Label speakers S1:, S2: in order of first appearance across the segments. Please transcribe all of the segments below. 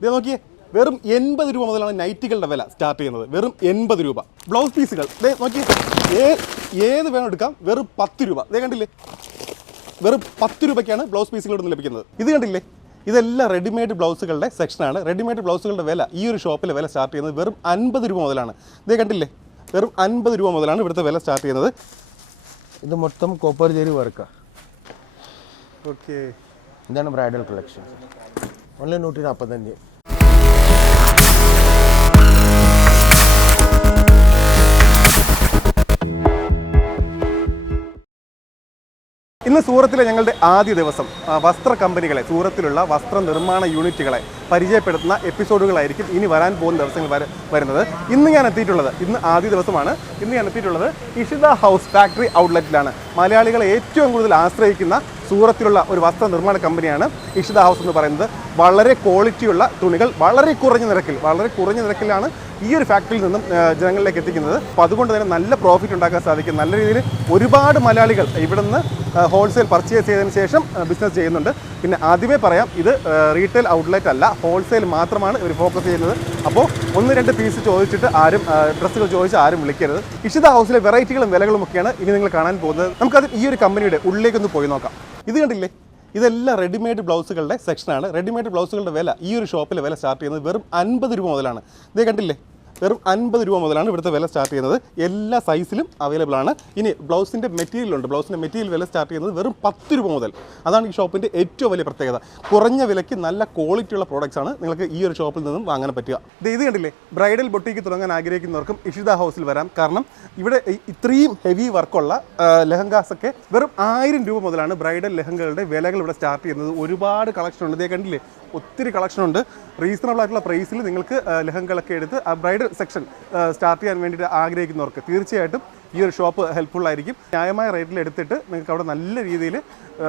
S1: ഇത് നോക്കിയേ വെറും എൺപത് രൂപ മുതലാണ് നൈറ്റികളുടെ വില സ്റ്റാർട്ട് ചെയ്യുന്നത്. വെറും എൺപത് രൂപ. ബ്ലൗസ് പീസുകൾ. ഇതേ നോക്കിയേ ഏ ഏത് വേണം എടുക്കാം? വെറും പത്ത് രൂപ. ഇതേ കണ്ടില്ലേ? വെറും പത്ത് രൂപയ്ക്കാണ് ബ്ലൗസ് പീസുകൾ ഇവിടെ ലഭിക്കുന്നത്. ഇത് കണ്ടില്ലേ? ഇതെല്ലാം റെഡിമെയ്ഡ് ബ്ലൗസുകളുടെ സെക്ഷനാണ് റെഡിമെയ്ഡ് ബ്ലൗസുകളുടെ വില ഈ ഒരു ഷോപ്പിലെ വില സ്റ്റാർട്ട് ചെയ്യുന്നത് വെറും അൻപത് രൂപ മുതലാണ്. ഇതേ കണ്ടില്ലേ? വെറും അൻപത് രൂപ മുതലാണ് ഇവിടുത്തെ വില സ്റ്റാർട്ട് ചെയ്യുന്നത്.
S2: ഇത് മൊത്തം കോപ്പർ ചേരി വർക്കാണ്
S1: ഓക്കെ
S2: ഇതാണ് ബ്രൈഡൽ കളക്ഷൻ ഓൺലി നൂറ്റി നാൽപ്പത്തഞ്ച്
S1: ഇന്ന് സൂറത്തിലെ ഞങ്ങളുടെ ആദ്യ ദിവസം വസ്ത്ര കമ്പനികളെ സൂറത്തിലുള്ള വസ്ത്ര നിർമ്മാണ യൂണിറ്റുകളെ പരിചയപ്പെടുത്തുന്ന എപ്പിസോഡുകളായിരിക്കും ഇനി വരാൻ പോകുന്ന ദിവസങ്ങൾ വരുന്നത്. ഇന്ന് ഞാൻ എത്തിയിട്ടുള്ളത് ഇന്ന് ആദ്യ ദിവസമാണ്. ഇന്ന് ഞാൻ എത്തിയിട്ടുള്ളത് ഇഷിത ഹൗസ് ഫാക്ടറി ഔട്ട്ലെറ്റിലാണ്. മലയാളികളെ ഏറ്റവും കൂടുതൽ ആശ്രയിക്കുന്ന സൂറത്തിലുള്ള ഒരു വസ്ത്ര നിർമ്മാണ കമ്പനിയാണ് ഇഷിത ഹൗസ് എന്ന് പറയുന്നത്. വളരെ ക്വാളിറ്റിയുള്ള തുണികൾ വളരെ കുറഞ്ഞ നിരക്കിൽ വളരെ കുറഞ്ഞ നിരക്കിലാണ് ഈ ഒരു ഫാക്ടറിയിൽ നിന്നും ജനങ്ങളിലേക്ക് എത്തിക്കുന്നത്. അപ്പോൾ അതുകൊണ്ട് തന്നെ നല്ല പ്രോഫിറ്റ് ഉണ്ടാക്കാൻ സാധിക്കും. നല്ല രീതിയിൽ ഒരുപാട് മലയാളികൾ ഇവിടെ നിന്ന് ഹോൾസെയിൽ പർച്ചേസ് ചെയ്തതിന് ശേഷം ബിസിനസ് ചെയ്യുന്നുണ്ട്. പിന്നെ ആദ്യമേ പറയാം ഇത് റീറ്റെയിൽ ഔട്ട്ലെറ്റ് അല്ല ഹോൾസെയിൽ മാത്രമാണ് ഇവർ ഫോക്കസ് ചെയ്യുന്നത്. അപ്പോൾ ഒന്ന് രണ്ട് പീസ് ചോദിച്ചിട്ട് ആരും ഡ്രസ്സുകൾ ചോദിച്ച് ആരും വിളിക്കരുത്. ഇഷിത ഹൗസിലെ വെറൈറ്റികളും വിലകളും ഒക്കെയാണ് ഇനി നിങ്ങൾ കാണാൻ പോകുന്നത്. നമുക്കത് ഈ ഒരു കമ്പനിയുടെ ഉള്ളിലേക്കൊന്ന് പോയി നോക്കാം. ഇത് കണ്ടില്ലേ? ഇതെല്ലാം റെഡിമെയ്ഡ് ബ്ലൗസുകളുടെ സെക്ഷനാണ് റെഡിമെയ്ഡ് ബ്ലൗസുകളുടെ വില ഈ ഒരു ഷോപ്പിലെ വില സ്റ്റാർട്ട് ചെയ്യുന്നത് വെറും അൻപത് രൂപ മുതലാണ്. ഇതേ കണ്ടില്ലേ? വെറും അൻപത് രൂപ മുതലാണ് ഇവിടുത്തെ വില സ്റ്റാർട്ട് ചെയ്യുന്നത്. എല്ലാ സൈസിലും അവൈലബിൾ ആണ്. ഇനി ബ്ലൗസിന്റെ മെറ്റീരിയൽ ഉണ്ട്. ബ്ലൗസിന്റെ മെറ്റീരിയൽ വില സ്റ്റാർട്ട് ചെയ്യുന്നത് വെറും പത്ത് രൂപ മുതൽ. അതാണ് ഈ ഷോപ്പിന്റെ ഏറ്റവും വലിയ പ്രത്യേകത. കുറഞ്ഞ വിലയ്ക്ക് നല്ല ക്വാളിറ്റിയുള്ള പ്രോഡക്റ്റ്സ് ആണ് നിങ്ങൾക്ക് ഈ ഒരു ഷോപ്പിൽ നിന്നും വാങ്ങാൻ പറ്റുക. ഇത് ഇത് കണ്ടില്ലേ? ബ്രൈഡൽ ബൊട്ടിക്ക് തുടങ്ങാൻ ആഗ്രഹിക്കുന്നവർക്കും ഇഷിത ഹൗസിൽ വരാം. കാരണം ഇവിടെ ഇത്രയും ഹെവി വർക്കുള്ള ലെഹങ്കാസ് ഒക്കെ വെറും ആയിരം രൂപ മുതലാണ് ബ്രൈഡൽ ലെഹങ്കകളുടെ വിലകൾ ഇവിടെ സ്റ്റാർട്ട് ചെയ്യുന്നത്. ഒരുപാട് കളക്ഷൻ ഉണ്ട്. ഇതേ കണ്ടില്ലേ? ഒത്തിരി കളക്ഷൻ ഉണ്ട്. റീസണബിൾ ആയിട്ടുള്ള പ്രൈസിൽ നിങ്ങൾക്ക് ലഹങ്കളൊക്കെ എടുത്ത് ആ ബ്രൈഡൽ സെക്ഷൻ സ്റ്റാർട്ട് ചെയ്യാൻ വേണ്ടിയിട്ട് ആഗ്രഹിക്കുന്നവർക്ക് തീർച്ചയായിട്ടും ഈ ഒരു ഷോപ്പ് ഹെൽപ്ഫുൾ ആയിരിക്കും. ന്യായമായ റേറ്റിൽ എടുത്തിട്ട് നിങ്ങൾക്ക് അവിടെ നല്ല രീതിയിൽ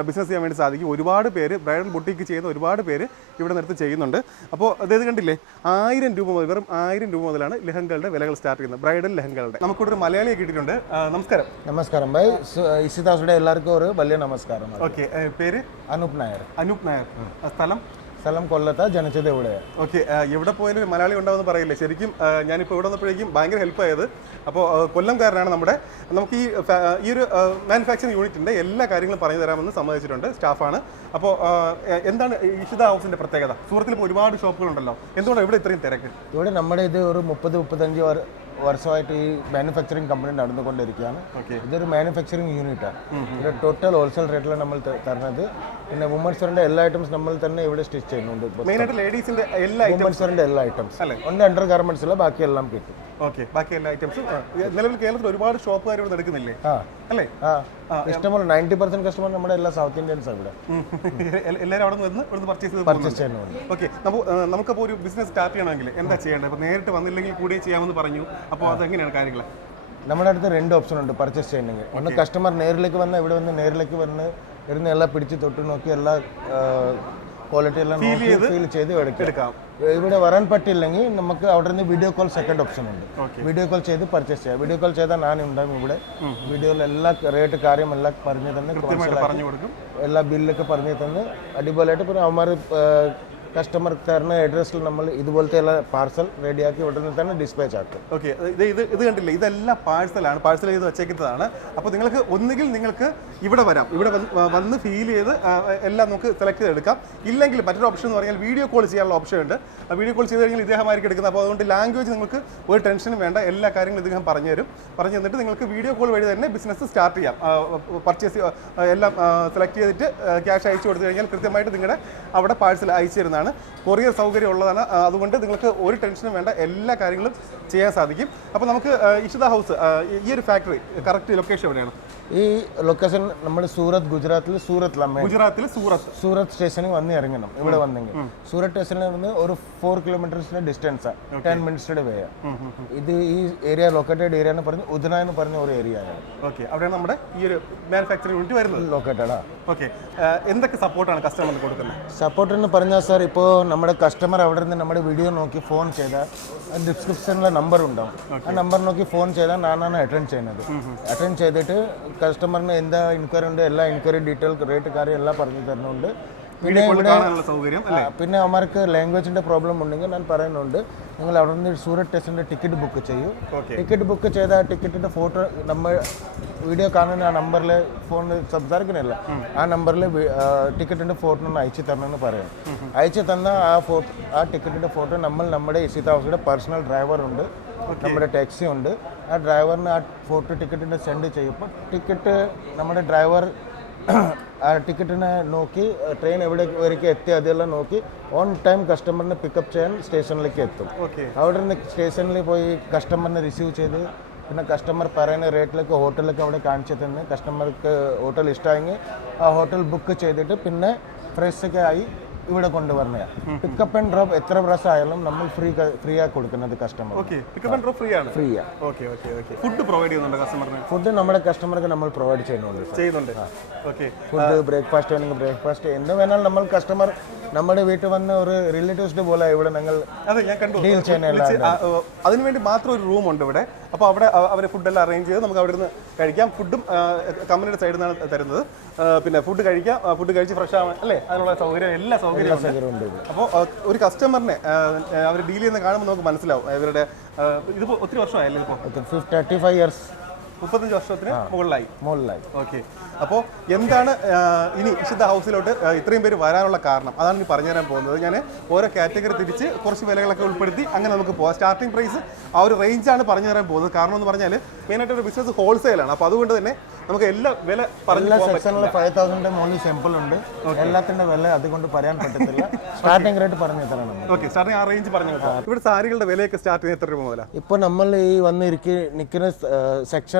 S1: ബിസിനസ് ചെയ്യാൻ വേണ്ടി സാധിക്കും. ഒരുപാട് പേര് ബ്രൈഡൽ ബുട്ടിക്ക് ചെയ്യുന്ന ഒരുപാട് പേര് ഇവിടെ നിർത്തി ചെയ്യുന്നുണ്ട്. അപ്പോൾ അതായത് കണ്ടില്ലേ? ആയിരം രൂപ മുതൽ വെറും ആയിരം രൂപ മുതലാണ് ലഹങ്കളുടെ വിലകൾ സ്റ്റാർട്ട് ചെയ്യുന്നത് ബ്രൈഡൽ ലഹങ്കളുടെ നമുക്കിവിടെ ഒരു മലയാളിയെ കിട്ടിയിട്ടുണ്ട്. നമസ്കാരം.
S2: നമസ്കാരം. ബൈ ഇസിദാസുടെ എല്ലാവർക്കും ഒരു വലിയ നമസ്കാരം.
S1: ഓക്കെ പേര്?
S2: അനൂപ് നായർ.
S1: അനൂപ് നായർ. സ്ഥലം?
S2: സ്ഥലം കൊല്ലത്ത ജനിച്ചത് എവിടെയാണ്
S1: ഓക്കെ എവിടെ പോയാലും മലയാളി ഉണ്ടാവുമെന്ന് പറയില്ലേ? ശരിക്കും ഞാനിപ്പോൾ ഇവിടെ വന്നപ്പോഴേക്കും ഭയങ്കര ഹെൽപ്പ് ആയത് അപ്പോൾ കൊല്ലംകാരനാണ് നമ്മുടെ. നമുക്ക് ഈ ഈ ഒരു മാനുഫാക്ചറിങ് യൂണിറ്റിന്റെ എല്ലാ കാര്യങ്ങളും പറഞ്ഞു തരാമെന്ന് സമ്മതിച്ചിട്ടുണ്ട് സ്റ്റാഫാണ്. അപ്പോൾ എന്താണ് ഇഷിത ഹൗസിന്റെ പ്രത്യേകത? സൂറത്തിൽ ഇപ്പോൾ ഒരുപാട് ഷോപ്പുകളുണ്ടല്ലോ. എന്തുകൊണ്ടാണ് ഇവിടെ ഇത്രയും തിരക്ക്?
S2: ഇവിടെ നമ്മുടെ ഇത് ഒരു മുപ്പത് മുപ്പത്തഞ്ച് വർഷമായിട്ട് ഈ മാനുഫാക്ചറിങ് കമ്പനി നടന്നുകൊണ്ടിരിക്കുകയാണ്. ഇതൊരു മാനുഫാക്ചറിങ് യൂണിറ്റാണ് ഇവിടെ ടോട്ടൽ ഹോൾസെയിൽ റേറ്റിലാണ് നമ്മൾ തരുന്നത് പിന്നെ വുമൻസ് വെയറിന്റെ എല്ലാ ഐറ്റംസ് നമ്മൾ തന്നെ ഇവിടെ സ്റ്റിച്ച് ചെയ്യുന്നുണ്ട് വുമൻസ് വെയറിന്റെ എല്ലാ ഐറ്റംസ്? ഒന്ന് അണ്ടർ ഗാർമെന്റ്സ് ഉള്ള ബാക്കി എല്ലാം കിട്ടും.
S1: ഓക്കെ ബാക്കി എല്ലാ ഐറ്റംസും നിലവിൽ കേരളത്തിൽ ഒരുപാട് ഷോപ്പുകാർ ഇവിടെ എടുക്കുന്നില്ലേ? അല്ലേ?
S2: കസ്റ്റമർ നയന്റി പെർസെന്റ് കസ്റ്റമർ നമ്മുടെ എല്ലാ സൗത്ത് ഇന്ത്യൻസ് ഇവിടെ.
S1: എല്ലാവരും അവിടെ നിന്ന് ഇവിടുന്ന് പർച്ചേസ് ചെയ്ത്
S2: പർച്ചേസ് ചെയ്യുന്നുണ്ട്.
S1: ഓക്കെ നമുക്ക് നമുക്കപ്പോൾ ഒരു ബിസിനസ് സ്റ്റാർട്ട് ചെയ്യണമെങ്കിൽ എന്താ ചെയ്യേണ്ടത്? അപ്പോൾ നേരിട്ട് വന്നില്ലെങ്കിൽ കൂടെ ചെയ്യാമെന്ന് പറഞ്ഞു. അപ്പോൾ അതെങ്ങനെയാണ് കാര്യങ്ങൾ
S2: നമ്മുടെ അടുത്ത് രണ്ട് ഓപ്ഷൻ ഉണ്ട് പർച്ചേസ് ചെയ്യണമെങ്കിൽ ഒന്ന് കസ്റ്റമർ നേരിലേക്ക് വന്ന് ഇവിടെ വന്ന് നേരിലേക്ക് വന്ന് ഇരുന്ന് എല്ലാം പിടിച്ച് തൊട്ട് നോക്കി എല്ലാ ക്വാളിറ്റി എല്ലാം ഫീൽ ചെയ്ത്
S1: എടുക്കാം.
S2: ഇവിടെ വരാൻ പറ്റില്ലെങ്കിൽ നമുക്ക് അവിടെ നിന്ന് വീഡിയോ കോൾ സെക്കൻഡ് ഓപ്ഷൻ ഉണ്ട് വീഡിയോ കോൾ ചെയ്ത് പർച്ചേസ് ചെയ്യാം. വീഡിയോ കോൾ ചെയ്താൽ ഞാൻ ഉണ്ടാകും ഇവിടെ. വീഡിയോയിൽ എല്ലാ റേറ്റ് കാര്യം എല്ലാം പറഞ്ഞു തന്നെ എല്ലാ ബില്ലൊക്കെ പറഞ്ഞു തന്ന് അടിപൊളിയായിട്ട് പിന്നെ അവന്മാർ കസ്റ്റമർ തരുന്ന അഡ്രസ്സിൽ നമ്മൾ ഇതുപോലത്തെ പാർസൽ റെഡിയാക്കി ഉടനെ തന്നെ ഡിസ്പാച്ച് ആക്കും.
S1: ഓക്കെ ഇത് ഇത് ഇത് കണ്ടില്ലേ? ഇതെല്ലാം പാഴ്സലാണ് പാഴ്സൽ ചെയ്ത് വെച്ചേക്കുന്നതാണ്. അപ്പോൾ നിങ്ങൾക്ക് ഒന്നുകിൽ നിങ്ങൾക്ക് ഇവിടെ വരാം. ഇവിടെ വന്ന് ഫീൽ ചെയ്ത് എല്ലാം നമുക്ക് സെലക്ട് ചെയ്തെടുക്കാം. ഇല്ലെങ്കിൽ മറ്റൊരു ഓപ്ഷൻ എന്ന് പറഞ്ഞാൽ വീഡിയോ കോൾ ചെയ്യാനുള്ള ഓപ്ഷൻ ഉണ്ട്. വീഡിയോ കോൾ ചെയ്ത് കഴിഞ്ഞാൽ ഇദ്ദേഹമായിരിക്കും എടുക്കുന്നത്. അപ്പോൾ അതുകൊണ്ട് ലാംഗ്വേജ് നിങ്ങൾക്ക് ഒരു ടെൻഷനും വേണ്ട. എല്ലാ കാര്യങ്ങളും ഇദ്ദേഹം പറഞ്ഞു തരും. പറഞ്ഞു തന്നിട്ട് നിങ്ങൾക്ക് വീഡിയോ കോൾ വഴി തന്നെ ബിസിനസ് സ്റ്റാർട്ട് ചെയ്യാം. പർച്ചേസ് എല്ലാം സെലക്ട് ചെയ്തിട്ട് ക്യാഷ് അയച്ചു കൊടുത്തു കഴിഞ്ഞാൽ കൃത്യമായിട്ട് നിങ്ങളുടെ അവിടെ പാഴ്സൽ അയച്ചു തരുന്നതാണ്. കൊറിയർ സൗകര്യം ഉള്ളതാണ്. അതുകൊണ്ട് നിങ്ങൾക്ക് ഒരു ടെൻഷനും വേണ്ട. എല്ലാ കാര്യങ്ങളും ചെയ്യാൻ സാധിക്കും. അപ്പോൾ നമുക്ക് ഇഷിത ഹൗസ് ഈ ഒരു ഫാക്ടറി കറക്റ്റ് ലൊക്കേഷൻ എവിടെയാണ്?
S2: ഈ ലൊക്കേഷൻ നമ്മൾ സൂറത്ത് ഗുജറാത്തിൽ സൂറത്തിലാണ്
S1: ഗുജറാത്തിൽ സൂറത്ത്.
S2: സൂറത്ത് സ്റ്റേഷനിൽ വന്ന് ഇറങ്ങണം ഇവിടെ വന്നെങ്കിൽ. സൂറത്ത് സ്റ്റേഷനിൽ നിന്ന് ഒരു ഫോർ കിലോമീറ്റേഴ്സിന്റെ ഡിസ്റ്റൻസ് ടെൻ മിനിറ്റ്സിന്റെ വേ ഇത് ഈ ഏരിയ ലൊക്കേറ്റഡ് ഏരിയ എന്ന് പറഞ്ഞ് ഉദന എന്ന് പറഞ്ഞ ഒരു ഏരിയ ആണ്.
S1: ഓക്കെ അവിടെയാണ് നമ്മുടെ ഈ ഒരു മാനുഫാക്ചറിംഗ് യൂണിറ്റ് വരുന്നത്.
S2: ലൊക്കേറ്റഡാ
S1: ഓക്കെ എന്തൊക്കെ സപ്പോർട്ടാണ് കസ്റ്റമറിന് കൊടുക്കുന്നത്?
S2: സപ്പോർട്ട് എന്ന് പറഞ്ഞാൽ സാർ ഇപ്പോൾ നമ്മുടെ കസ്റ്റമർ അവിടെ നിന്ന് നമ്മുടെ വീഡിയോ നോക്കി ഫോൺ ചെയ്താൽ ഡിസ്ക്രിപ്ഷനിലെ നമ്പർ ഉണ്ടാവും. ആ നമ്പർ നോക്കി ഫോൺ ചെയ്താൽ ഞാനാണ് അറ്റൻഡ് ചെയ്യുന്നത്. അറ്റൻഡ് ചെയ്തിട്ട് കസ്റ്റമറിന് എന്താ എൻക്വയറി ഉണ്ട് എല്ലാ എൻക്വയറി ഡീറ്റെയിൽ റേറ്റ് കാര്യം എല്ലാം പറഞ്ഞു തരുന്നുണ്ട്.
S1: പിന്നെ
S2: ഇവിടെ പിന്നെ അവർക്ക് ലാംഗ്വേജിന്റെ പ്രോബ്ലം ഉണ്ടെങ്കിൽ ഞാൻ പറയുന്നുണ്ട്. നിങ്ങൾ അവിടെ നിന്ന് സൂരറ്റ് ടെസ്റ്റിന്റെ ടിക്കറ്റ് ബുക്ക് ചെയ്യൂ. ടിക്കറ്റ് ബുക്ക് ചെയ്ത ആ ടിക്കറ്റിന്റെ ഫോട്ടോ നമ്മൾ വീഡിയോ കാണുന്ന ആ നമ്പറിൽ ഫോണിൽ സംസാരിക്കുന്നില്ല ആ നമ്പറിൽ ടിക്കറ്റിന്റെ ഫോട്ടോ ഒന്ന് അയച്ചു തരണമെന്ന് പറയാം അയച്ചു തന്ന ആ ഫോട്ടോ ആ ടിക്കറ്റിന്റെ ഫോട്ടോ നമ്മൾ നമ്മുടെ ഇസിത ഹൗസിയുടെ പേഴ്സണൽ ഡ്രൈവർ ഉണ്ട്. നമ്മുടെ ടാക്സി ഉണ്ട്. ആ ഡ്രൈവറിന് ആ ഫോട്ടോ ടിക്കറ്റിന്റെ സെൻഡ് ചെയ്യുമ്പോൾ ടിക്കറ്റ് നമ്മുടെ ഡ്രൈവർ ആ ടിക്കറ്റിനെ നോക്കി ട്രെയിൻ എവിടെ വരയ്ക്ക് എത്തി അതെല്ലാം നോക്കി ഓൺ ടൈം കസ്റ്റമറിനെ പിക്കപ്പ് ചെയ്യാൻ സ്റ്റേഷനിലേക്ക് എത്തും.
S1: ഓക്കെ.
S2: അവിടെ നിന്ന് സ്റ്റേഷനിൽ പോയി കസ്റ്റമറിനെ റിസീവ് ചെയ്ത് പിന്നെ കസ്റ്റമർ പറയുന്ന റേറ്റിലേക്ക് ഹോട്ടലിലേക്ക് അവിടെ കാണിച്ചു തന്ന് കസ്റ്റമർക്ക് ഹോട്ടൽ ഇഷ്ടമായെങ്കിൽ ആ ഹോട്ടൽ ബുക്ക് ചെയ്തിട്ട് പിന്നെ ഫ്രഷ് ഒക്കെ ആയി ഇവിടെ കൊണ്ടുവരണയാണ് പിക്കപ്പ് ആൻഡ് ഡ്രോപ്പ് എത്ര പ്രാവശ്യം ആയാലും നമ്മൾ ഫ്രീ ഫ്രീ ആയി കൊടുക്കുന്നത് കസ്റ്റമർ
S1: ഫുഡ് പ്രൊവൈഡ് ചെയ്യുന്നുണ്ട് കസ്റ്റമറിന്
S2: ഫുഡ് നമ്മുടെ കസ്റ്റമർക്ക് നമ്മൾ പ്രൊവൈഡ് ചെയ്യുന്നുണ്ട് ഫുഡ് ബ്രേക്ക്ഫാസ്റ്റ് വേണമെങ്കിൽ ബ്രേക്ക്ഫാസ്റ്റ് എന്ത് വേണാലും നമ്മൾ കസ്റ്റമർ നമ്മുടെ വീട്ടിൽ വന്ന ഒരു റിലേറ്റീവ്സിന്റെ പോലെ ഇവിടെ ഞങ്ങൾ ഡീൽ
S1: അതിനുവേണ്ടി മാത്രം ഒരു റൂം ഉണ്ട് ഇവിടെ. അപ്പോൾ അവിടെ അവ- അവരെ ഫുഡെല്ലാം അറേഞ്ച് ചെയ്ത് നമുക്ക് അവിടെ നിന്ന് കഴിക്കാം ഫുഡും കമ്പനിയുടെ സൈഡിൽ നിന്നാണ് തരുന്നത്. പിന്നെ ഫുഡ് കഴിക്കാം. ഫുഡ് കഴിച്ച് ഫ്രഷ് ആവാൻ അല്ലേ? അതിനുള്ള സൗകര്യം എല്ലാ സൗകര്യവും ഉണ്ട്
S2: സൗകര്യമുണ്ട്.
S1: അപ്പോൾ ഒരു കസ്റ്റമറിനെ അവർ ഡീൽ ചെയ്യുന്ന കാണുമ്പോൾ നമുക്ക് മനസ്സിലാവും. ഇവരുടെ ഇതിപ്പോ ഒത്തിരി വർഷമായല്ലേ ഇപ്പോൾ
S2: തേർട്ടി ഫൈവ് ഇയേഴ്സ്
S1: മുപ്പത്തഞ്ച് വർഷത്തിന് മുകളിലായി.
S2: മുകളിലായി.
S1: ഓക്കെ. അപ്പോൾ എന്താണ് ഇനി വിശുദ്ധ ഹൗസിലോട്ട് ഇത്രയും പേര് വരാനുള്ള കാരണം? അതാണ് ഇനി പറഞ്ഞു തരാൻ പോകുന്നത്. ഞാൻ ഓരോ കാറ്റഗറി തിരിച്ച് കുറച്ച് വിലകളൊക്കെ ഉൾപ്പെടുത്തി അങ്ങനെ നമുക്ക് പോകാം സ്റ്റാർട്ടിംഗ് പ്രൈസ് ആ ഒരു റേഞ്ചാണ് പറഞ്ഞു തരാൻ പോകുന്നത്. കാരണം എന്ന് പറഞ്ഞാൽ മെയിനായിട്ട് ഒരു ബിസിനസ് ഹോൾസെയിലാണ് അപ്പോൾ അതുകൊണ്ട് തന്നെ നമുക്ക് എല്ലാ വില പറഞ്ഞു
S2: എല്ലാ സെക്ഷനിൽ ഫൈവ് തൗസൻഡ് മുകളിൽ സിമ്പിൾ ഉണ്ട്. എല്ലാത്തിന്റെ വില അതുകൊണ്ട് പറയാൻ പറ്റത്തില്ല. സ്റ്റാർട്ടിംഗ് റേറ്റ് പറഞ്ഞു തരണം
S1: ഓക്കെ സ്റ്റാർട്ടിംഗ് ആ റേഞ്ച് പറഞ്ഞു തരാം. ഇവിടെ സാരികളുടെ വിലയൊക്കെ സ്റ്റാർട്ട് ചെയ്യുന്നത് എത്ര രൂപ മുതലാണ്
S2: ഇപ്പോൾ നമ്മൾ ഈ വന്നിരിക്കുന്ന നിൽക്കുന്ന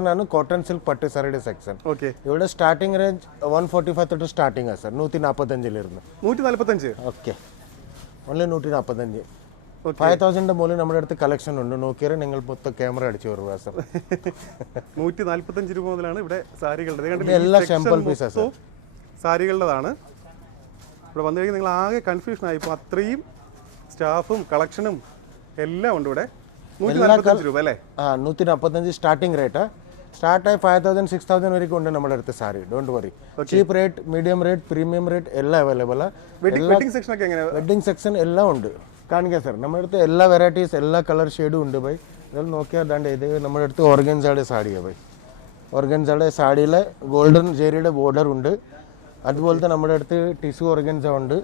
S2: സെക്ഷനാണ് ಕಾಟನ್ ಸಿಲ್ಕ್ പട്ട് സാരിയുടെ സെക്ഷൻ
S1: ഓക്കെ
S2: ഇവിടെ starting range one forty five തൊട്ട് സ്റ്റാർട്ടിംഗ് ആണ് സാർ നൂറ്റി നാൽപ്പത്തഞ്ചിലിരുന്ന്
S1: നൂറ്റി നാൽപ്പത്തഞ്ച്
S2: ഓക്കെ ഓൺലി നൂറ്റി നാൽപ്പത്തഞ്ച്. ഫൈവ് തൗസൻഡ് മുകളിൽ നമ്മുടെ അടുത്ത് കളക്ഷൻ ഉണ്ട് നോക്കിയാൽ നിങ്ങൾ മൊത്തം ക്യാമറ അടിച്ചു വരുക സർ
S1: നൂറ്റി നാൽപ്പത്തഞ്ച് രൂപ മുതലാണ് ഇവിടെ സാരികളുടെ
S2: എല്ലാ pieces
S1: മൊത്തവും സാരികളുടേതാണ്. ഇവിടെ വന്നു കഴിഞ്ഞാൽ നിങ്ങൾ ആകെ കൺഫ്യൂഷൻ ആയി. ഇപ്പോൾ അത്രയും സ്റ്റാഫും കളക്ഷനും എല്ലാം ഉണ്ട് ഇവിടെ. നൂറ്റി നാൽപ്പത്തഞ്ച് രൂപ അല്ലേ?
S2: ആ നൂറ്റി നാൽപ്പത്തഞ്ച് സ്റ്റാർട്ടിംഗ് റേറ്റ് സ്റ്റാർട്ടായി ഫൈവ് തൗസൻഡ് സിക്സ് തൗസൻഡ് വരെയും ഉണ്ട് നമ്മുടെ അടുത്ത് sari don't worry cheap rate medium rate premium rate എല്ലാം അവൈലബിൾ
S1: വെഡിങ് സെക്ഷൻ
S2: എല്ലാം ഉണ്ട്. കാണിക്കാം സാർ നമ്മുടെ അടുത്ത് എല്ലാ വെറൈറ്റീസ് എല്ലാ കളർ ഷെയ്ഡും ഉണ്ട് ബൈ അതെല്ലാം നോക്കിയാൽ ദാണ്ട് ഇത് നമ്മുടെ അടുത്ത് ഓർഗൻസാടെ സാരിയാണ് ബൈ ഓർഗൻസാടെ സാഡിയിലെ ഗോൾഡൻ ജേരിയുടെ ബോർഡർ ഉണ്ട്. അതുപോലത്തെ നമ്മുടെ അടുത്ത് ടിഷ്യൂ ഓർഗൻസ ഉണ്ട്.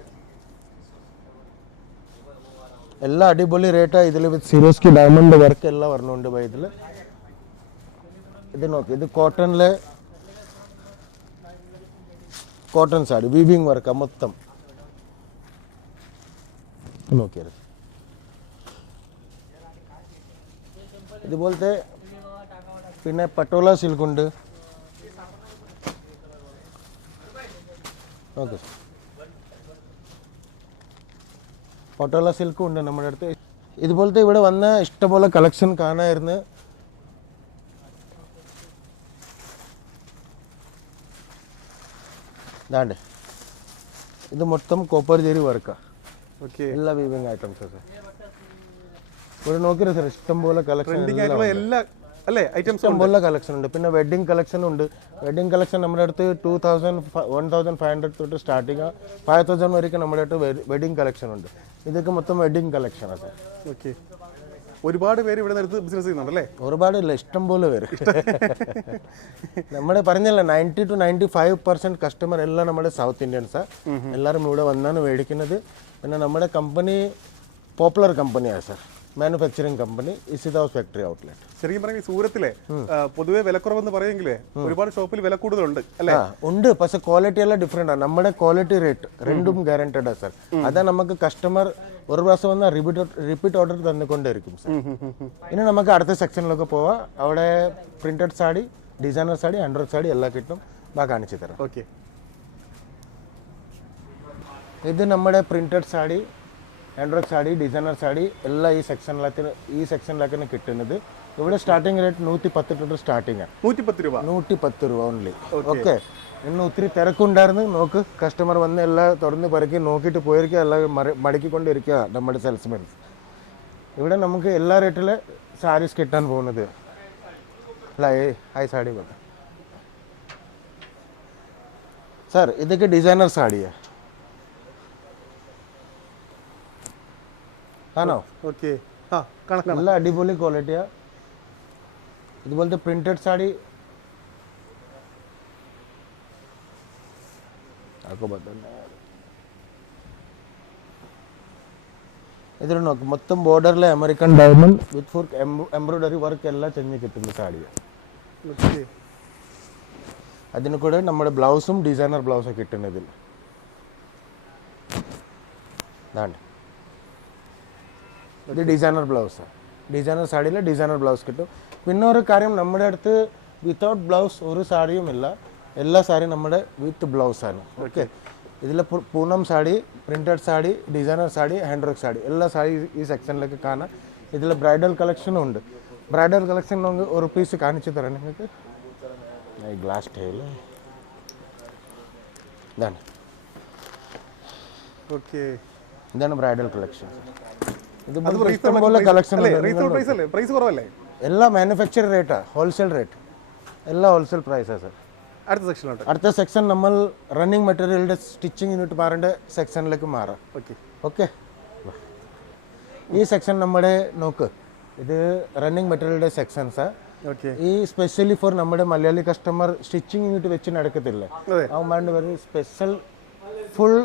S2: എല്ലാ അടിപൊളി റേറ്റാണ് ഇതിൽ വിത്ത് സിറോസ്കി ഡയമണ്ട് വർക്ക് എല്ലാം വരണുണ്ട് ബൈ ഇതിൽ ഇത് നോക്കി ഇത് കോട്ടണിലെ കോട്ടൺ സാരി വീവിങ് വർക്ക് മൊത്തം. നോക്കിയത് ഇതുപോലത്തെ പിന്നെ പട്ടോള സിൽക്ക് ഉണ്ട് ഓക്കെ പട്ടോള സിൽക്കും ഉണ്ട് നമ്മുടെ അടുത്ത്. ഇതുപോലത്തെ ഇവിടെ വന്ന ഇഷ്ടംപോലെ കളക്ഷൻ കാണാമായിരുന്നു ഇതാണ്ട് ഇത് മൊത്തം കോപ്പർ ജെരി വർക്കാണ്
S1: ഓക്കെ
S2: എല്ലാ വീവിങ് ഐറ്റംസ് സാർ ഇവിടെ നോക്കിയത് സാർ ഇഷ്ടംപോലെ കളക്ഷൻ
S1: എല്ലാ അല്ലേ ഐറ്റംസ്
S2: ഇഷ്ടംപോലെ കളക്ഷൻ ഉണ്ട്. പിന്നെ വെഡിങ് കളക്ഷൻ ഉണ്ട്. വെഡിങ് കളക്ഷൻ നമ്മുടെ അടുത്ത് two thousand one thousand five hundred തൊട്ട് സ്റ്റാർട്ടിങ് ഫൈവ് തൗസൻഡ് വരെയൊക്കെ നമ്മുടെ അടുത്ത് വെഡിങ് കളക്ഷൻ ഉണ്ട്. ഇതൊക്കെ മൊത്തം വെഡിങ് കളക്ഷനാണ് സാർ.
S1: ഓക്കെ ഒരുപാട് പേര് ഇവിടെ നിന്ന് ബിസിനസ് ചെയ്യുന്നുണ്ടല്ലേ?
S2: ഒരുപാട് ഇല്ല ഇഷ്ടം പോലെ പേര്. നമ്മുടെ പറഞ്ഞല്ല ninety two ninety five percent customer എല്ലാം നമ്മുടെ സൗത്ത് ഇന്ത്യൻസാണ് എല്ലാവരും ഇവിടെ വന്നാണ് മേടിക്കുന്നത്. പിന്നെ നമ്മുടെ കമ്പനി പോപ്പുലർ കമ്പനിയാണ് സാർ മാനുഫാക്ചറിങ് കമ്പനി ഇസിദാസ് ഫാക്ടറി ഔട്ട്ലെറ്റ്
S1: ശരിക്കും പറയുമ്പോൾ സൂരത്തിലെ പൊതുവെ വിലക്കുറവെന്ന് പറയുമെങ്കിലേ ഒരുപാട് ഷോപ്പിൽ വില കൂടുതലുണ്ട് അല്ലേ
S2: ഉണ്ട്. പക്ഷെ ക്വാളിറ്റി എല്ലാം ഡിഫറെന്റ് ആണ്. നമ്മുടെ ക്വാളിറ്റി റേറ്റ് രണ്ടും ഗ്യാരണ്ടഡ് ആണ് സാർ അതാ നമുക്ക് കസ്റ്റമർ ഒരു പ്രാവശ്യം വന്നാൽ റിപ്പീറ്റ് റിപ്പീറ്റ് ഓർഡർ തന്നുകൊണ്ടിരിക്കും സാർ ഇനി നമുക്ക് അടുത്ത സെക്ഷനിലൊക്കെ പോവാം. അവിടെ പ്രിന്റഡ് സാഡി ഡിസൈനർ സാഡി ആൻഡ്രോയിഡ് സാഡി എല്ലാം കിട്ടും. ബാ കാണിച്ചു തരാം.
S1: ഓക്കെ
S2: ഇത് നമ്മുടെ പ്രിന്റഡ് സാഡി ആൻഡ്രോയിഡ് സാഡി ഡിസൈനർ സാഡി എല്ലാം ഈ സെക്ഷനിലേക്ക് ഈ സെക്ഷനിലേക്കാണ് കിട്ടുന്നത്. ഇവിടെ സ്റ്റാർട്ടിംഗ് റേറ്റ് നൂറ്റി പത്ത് തൊട്ട് സ്റ്റാർട്ടിംഗ് ആണ്
S1: നൂറ്റിപ്പത്ത് രൂപ?
S2: നൂറ്റി പത്ത് രൂപ ഓൺലി ഓക്കെ ഇന്ന് ഒത്തിരി തിരക്കുണ്ടായിരുന്നു. നോക്ക് കസ്റ്റമർ വന്ന് എല്ലാം തുറന്ന് പറക്കി നോക്കിയിട്ട് പോയിരിക്കുക എല്ലാം മടക്കിക്കൊണ്ടിരിക്കുക നമ്മുടെ സെൽസ്മെൻ ഇവിടെ നമുക്ക് എല്ലാ റേറ്റിലെ സാരീസ് കിട്ടാൻ പോകുന്നത്. അല്ല ഏ ഹായ് സാഡി സാർ ഇതൊക്കെ ഡിസൈനർ സാഡിയാണ് ആണോ?
S1: ഓക്കെ. ആ കണക്കാണ്
S2: നല്ല അടിപൊളി ക്വാളിറ്റിയാ. ഇതുപോലത്തെ പ്രിന്റഡ് സാരി. ഇതിൽ നോക്ക് മൊത്തം ബോർഡറിലെ American diamond with for embroidery work എല്ലാം ചെഞ്ഞ് കിട്ടുന്ന
S1: സാരിയാണ്
S2: അതിന് കൂടെ നമ്മുടെ ബ്ലൗസും ഡിസൈനർ ബ്ലൗസും കിട്ടുന്നതിൽ അതാണ് ഇത് ഡിസൈനർ ബ്ലൗസാണ് ഡിസൈനർ സാഡിയിൽ ഡിസൈനർ ബ്ലൗസ് കിട്ടും. പിന്നെ ഒരു കാര്യം നമ്മുടെ അടുത്ത് വിത്തൗട്ട് ബ്ലൗസ് ഒരു സാരിയും ഇല്ല. എല്ലാ സാരിയും നമ്മുടെ വിത്ത് ബ്ലൗസാണ് ഓക്കെ ഇതിൽ പൂണം sari printed sari designer sari hand work sari. എല്ലാ സാരി ഈ സെക്ഷനിലേക്ക് കാണാം. ഇതിൽ ബ്രൈഡൽ കളക്ഷനും ഉണ്ട്. ബ്രൈഡൽ കളക്ഷൻ ഒരു പീസ് കാണിച്ചു തരാം നിങ്ങൾക്ക്. ഗ്ലാസ് ടൈൽ ഇതാണ്.
S1: ഓക്കെ
S2: ഇതാണ് ബ്രൈഡൽ കളക്ഷൻ എല്ലാ മാനുഫാക്ചർ റേറ്റാ ഹോൾസെയിൽ റേറ്റ് എല്ലാ ഹോൾസെയിൽ പ്രൈസാണ് സാർ
S1: അടുത്ത സെക്ഷനിലോട്ട്
S2: അടുത്ത സെക്ഷൻ നമ്മൾ റണ്ണിങ് മെറ്റീരിയലിന്റെ സ്റ്റിച്ചിങ് യൂണിറ്റ് മാറേണ്ട സെക്ഷനിലേക്ക് മാറാം.
S1: ഓക്കെ
S2: ഓക്കെ ഈ സെക്ഷൻ നമ്മുടെ നോക്ക്. ഇത് റണ്ണിങ് മെറ്റീരിയലിന്റെ സെക്ഷൻസാണ്
S1: ഓക്കെ
S2: ഈ സ്പെഷ്യലി ഫോർ നമ്മുടെ മലയാളി കസ്റ്റമർ സ്റ്റിച്ചിങ് യൂണിറ്റ് വെച്ച് നടക്കത്തില്ല. അവന്മാരുടെ ഒരു സ്പെഷ്യൽ ഫുൾ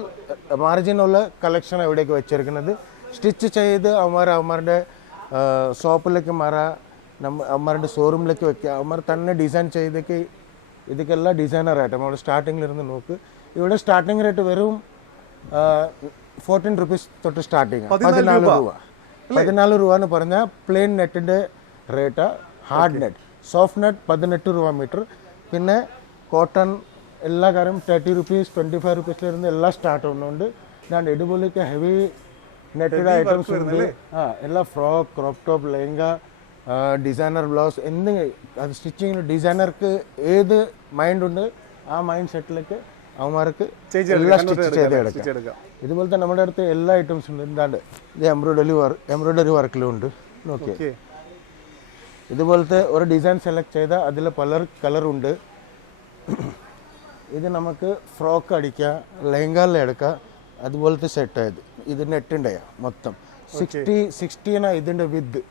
S2: മാർജിനുള്ള കളക്ഷൻ എവിടെയൊക്കെ വെച്ചിരിക്കുന്നത് സ്റ്റിച്ച് ചെയ്ത് അവന്മാർ അവന്മാരുടെ ഷോപ്പിലേക്ക് മാറാ നമ്മ അവന്മാരുടെ ഷോറൂമിലേക്ക് വെക്കുക അവന്മാർ തന്നെ ഡിസൈൻ ചെയ്തൊക്കെ ഇതൊക്കെല്ലാം ഡിസൈനറായിട്ട് നമ്മൾ സ്റ്റാർട്ടിങ്ങിലിരുന്ന് നോക്ക്. ഇവിടെ സ്റ്റാർട്ടിംഗ് റേറ്റ് വെറും ഫോർട്ടീൻ റുപ്പീസ് തൊട്ട് സ്റ്റാർട്ടിങ് പതിനാല് രൂപ. പതിനാല് രൂപ എന്ന് പറഞ്ഞാൽ പ്ലെയിൻ നെറ്റിന്റെ rate hard net soft net പതിനെട്ട് രൂപ മീറ്റർ പിന്നെ കോട്ടൺ എല്ലാ കാര്യം തേർട്ടി റുപ്പീസ് ട്വന്റി ഫൈവ് റുപ്പീസിലിരുന്ന് എല്ലാം സ്റ്റാർട്ട് ആവുന്നുണ്ട്. ഞാൻ ഇതുപോലെയൊക്കെ ഹെവി നെറ്റഡ് ഐറ്റംസ് ഉണ്ട് ആ എല്ലാ frock crop top lehenga designer blouse എന്ത് അത് സ്റ്റിച്ചിങ്ങിന് ഡിസൈനർക്ക് ഏത് മൈൻഡ് ഉണ്ട് ആ മൈൻഡ് സെറ്റിലേക്ക് അവന്മാർക്ക്
S1: ഇതുപോലെ
S2: എല്ലാം സ്റ്റിച്ച് എടുക്കാം ഇതുപോലത്തെ നമ്മുടെ അടുത്ത് എല്ലാ ഐറ്റംസും ഉണ്ട്. എന്താണ്ട് ഇത് എംബ്രോയിഡറി വർക്ക് എംബ്രോയിഡറി വർക്കിലും ഉണ്ട്. നോക്കിയേ.
S1: ഓക്കെ.
S2: ഇതുപോലത്തെ ഒരു ഡിസൈൻ സെലക്ട് ചെയ്താൽ അതിൽ പല കളറുണ്ട് ഇത് നമുക്ക് ഫ്രോക്ക് അടിക്കുക ലെഹങ്കാലിൽ എടുക്കുക അതുപോലത്തെ സെറ്റായത് ഇത് നെറ്റിന്റെ മൊത്തം. സിക്സ്റ്റി സിക്സ്റ്റീന ഇതിന്റെ വിത്ത്